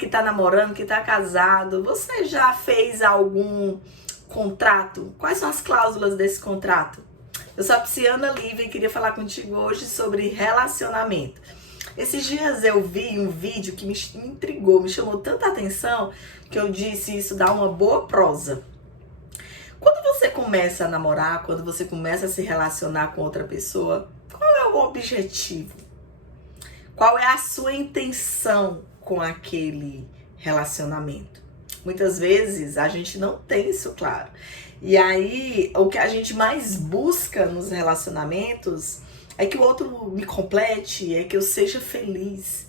que tá namorando, que tá casado, você já fez algum contrato? Quais são as cláusulas desse contrato? Eu sou a Psiana Lívia e queria falar contigo hoje sobre relacionamento. Esses dias eu vi um vídeo que me intrigou, me chamou tanta atenção, que eu disse, isso dá uma boa prosa. Quando você começa a namorar, quando você começa a se relacionar com outra pessoa, qual é o objetivo? Qual é a sua intenção com aquele relacionamento? Muitas vezes a gente não tem isso claro. E aí, o que a gente mais busca nos relacionamentos é que o outro me complete, é que eu seja feliz.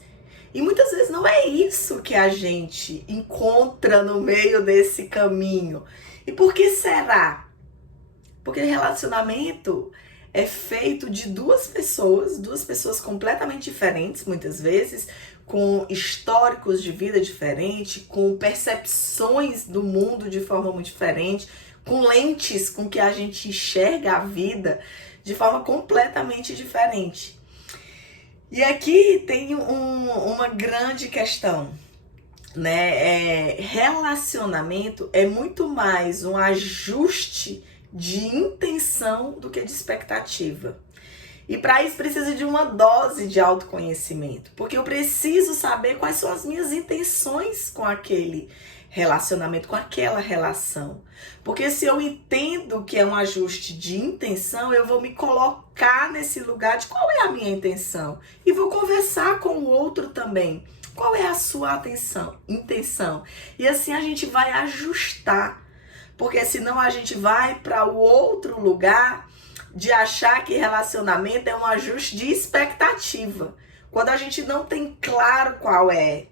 E muitas vezes não é isso que a gente encontra no meio desse caminho. E por que será? Porque relacionamento é feito de duas pessoas completamente diferentes, muitas vezes, com históricos de vida diferentes, com percepções do mundo de forma muito diferente, com lentes com que a gente enxerga a vida de forma completamente diferente. E aqui tem uma grande questão, né? Relacionamento é muito mais um ajuste de intenção do que de expectativa. E para isso precisa de uma dose de autoconhecimento, porque eu preciso saber quais são as minhas intenções com aquele relacionamento, com aquela relação. Porque se eu entendo que é um ajuste de intenção, eu vou me colocar nesse lugar de qual é a minha intenção e vou conversar com o outro também. Qual é a sua intenção? E assim a gente vai ajustar, porque senão a gente vai para o outro lugar de achar que relacionamento é um ajuste de expectativa. Quando a gente não tem claro qual é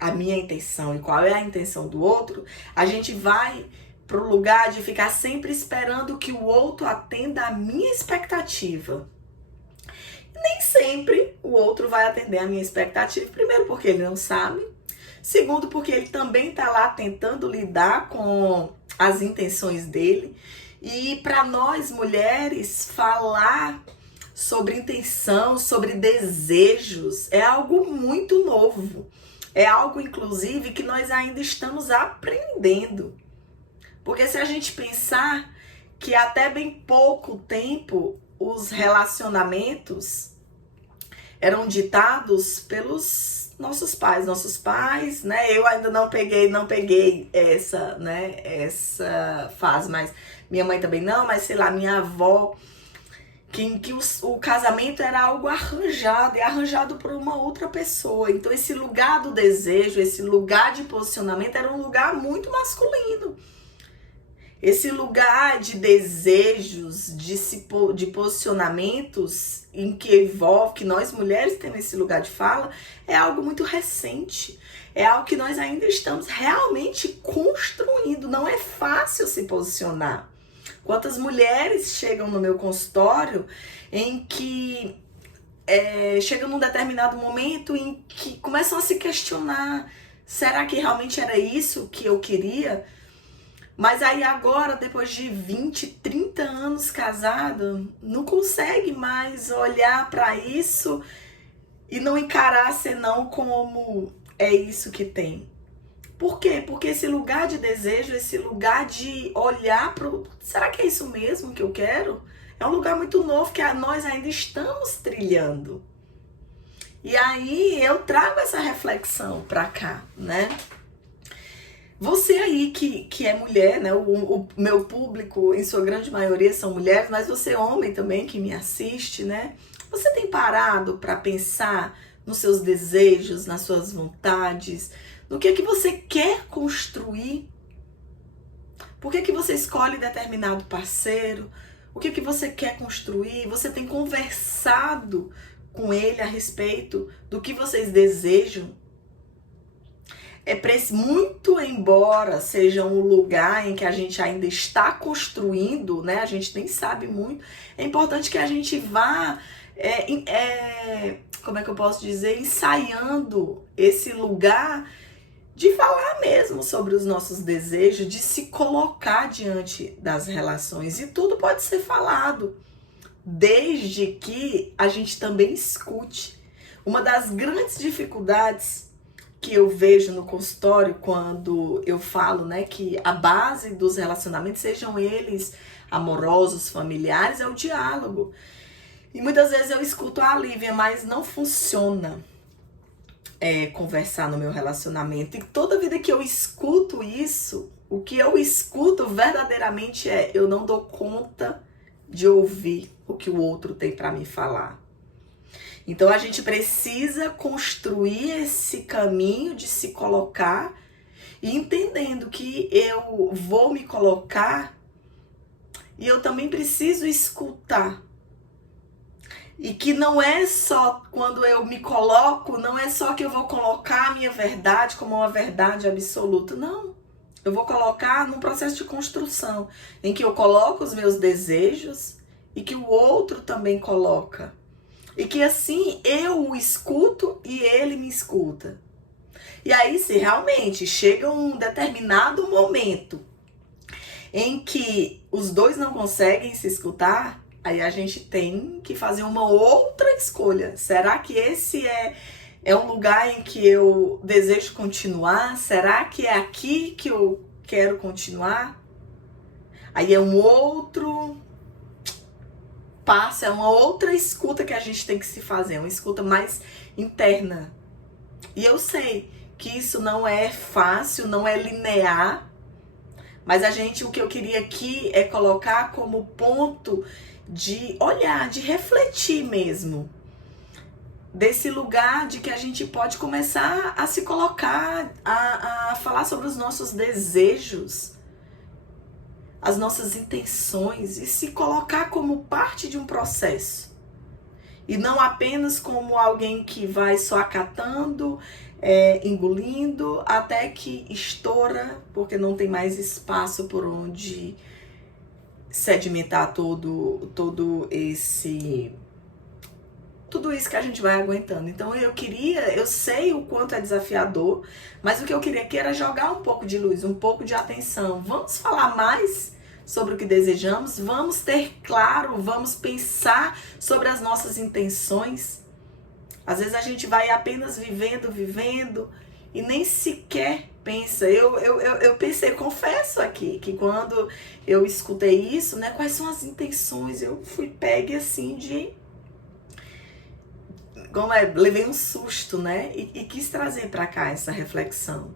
a minha intenção e qual é a intenção do outro, a gente vai para o lugar de ficar sempre esperando que o outro atenda a minha expectativa. Nem sempre o outro vai atender a minha expectativa. Primeiro, porque ele não sabe. Segundo, porque ele também está lá tentando lidar com as intenções dele. E para nós, mulheres, falar sobre intenção, sobre desejos, é algo muito novo. É algo, inclusive, que nós ainda estamos aprendendo. Porque se a gente pensar que até bem pouco tempo os relacionamentos eram ditados pelos nossos pais, né? Eu ainda não peguei essa, né, essa fase, mas minha mãe também não, mas sei lá, minha avó, que o casamento era algo arranjado, e arranjado por uma outra pessoa. Então esse lugar do desejo, esse lugar de posicionamento era um lugar muito masculino. Esse lugar de desejos, de posicionamentos em que envolve, que nós mulheres temos esse lugar de fala, é algo muito recente. É algo que nós ainda estamos realmente construindo. Não é fácil se posicionar. Quantas mulheres chegam no meu consultório em que chegam num determinado momento em que começam a se questionar: será que realmente era isso que eu queria? Mas aí agora, depois de 20, 30 anos casada, não consegue mais olhar para isso e não encarar senão como é isso que tem. Por quê? Porque esse lugar de desejo, esse lugar de olhar para o... Será que é isso mesmo que eu quero? É um lugar muito novo que nós ainda estamos trilhando. E aí eu trago essa reflexão para cá, né? Você aí que é mulher, né? O meu público, em sua grande maioria, são mulheres, mas você homem também que me assiste, né? Você tem parado para pensar nos seus desejos, nas suas vontades, no que é que você quer construir? Por que é que você escolhe determinado parceiro? O que é que você quer construir? Você tem conversado com ele a respeito do que vocês desejam? Muito embora seja um lugar em que a gente ainda está construindo, né? A gente nem sabe muito. É importante que a gente vá, como é que eu posso dizer, ensaiando esse lugar de falar mesmo sobre os nossos desejos, de se colocar diante das relações. E tudo pode ser falado, desde que a gente também escute. Uma das grandes dificuldades que eu vejo no consultório quando eu falo, né, que a base dos relacionamentos, sejam eles amorosos, familiares, é o diálogo. E muitas vezes eu escuto a Lívia, mas não funciona conversar no meu relacionamento. E toda vida que eu escuto isso, o que eu escuto verdadeiramente eu não dou conta de ouvir o que o outro tem para me falar. Então a gente precisa construir esse caminho de se colocar e entendendo que eu vou me colocar e eu também preciso escutar. E que não é só quando eu me coloco, não é só que eu vou colocar a minha verdade como uma verdade absoluta. Não. Eu vou colocar num processo de construção, em que eu coloco os meus desejos e que o outro também coloca. E que assim eu o escuto e ele me escuta. E aí, se realmente chega um determinado momento em que os dois não conseguem se escutar, aí a gente tem que fazer uma outra escolha. Será que esse é um lugar em que eu desejo continuar? Será que é aqui que eu quero continuar? Aí é um outro passo, é uma outra escuta que a gente tem que se fazer, uma escuta mais interna. E eu sei que isso não é fácil, não é linear, mas o que eu queria aqui é colocar como ponto de olhar, de refletir mesmo, desse lugar de que a gente pode começar a se colocar, a falar sobre os nossos desejos, as nossas intenções e se colocar como parte de um processo. E não apenas como alguém que vai só acatando, engolindo, até que estoura, porque não tem mais espaço por onde sedimentar tudo isso que a gente vai aguentando. Então eu sei o quanto é desafiador, mas o que eu queria aqui era jogar um pouco de luz, um pouco de atenção. Vamos falar mais sobre o que desejamos, vamos ter claro, vamos pensar sobre as nossas intenções. Às vezes a gente vai apenas vivendo e nem sequer pensa. Eu pensei, confesso aqui, que quando eu escutei isso, né, quais são as intenções? Eu fui pegue assim levei um susto, né? E quis trazer para cá essa reflexão.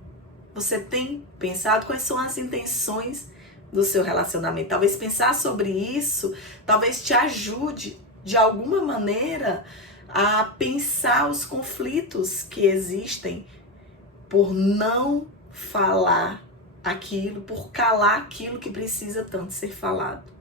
Você tem pensado quais são as intenções do seu relacionamento? Talvez pensar sobre isso, talvez te ajude de alguma maneira a pensar os conflitos que existem por não falar aquilo, por calar aquilo que precisa tanto ser falado.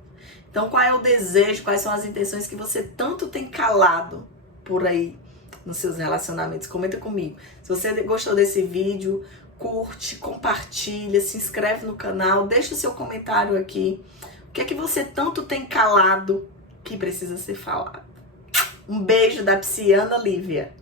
Então, qual é o desejo, quais são as intenções que você tanto tem calado por aí nos seus relacionamentos? Comenta comigo. Se você gostou desse vídeo, curte, compartilha, se inscreve no canal, deixa o seu comentário aqui. O que é que você tanto tem calado que precisa ser falado? Um beijo da Psiana Lívia.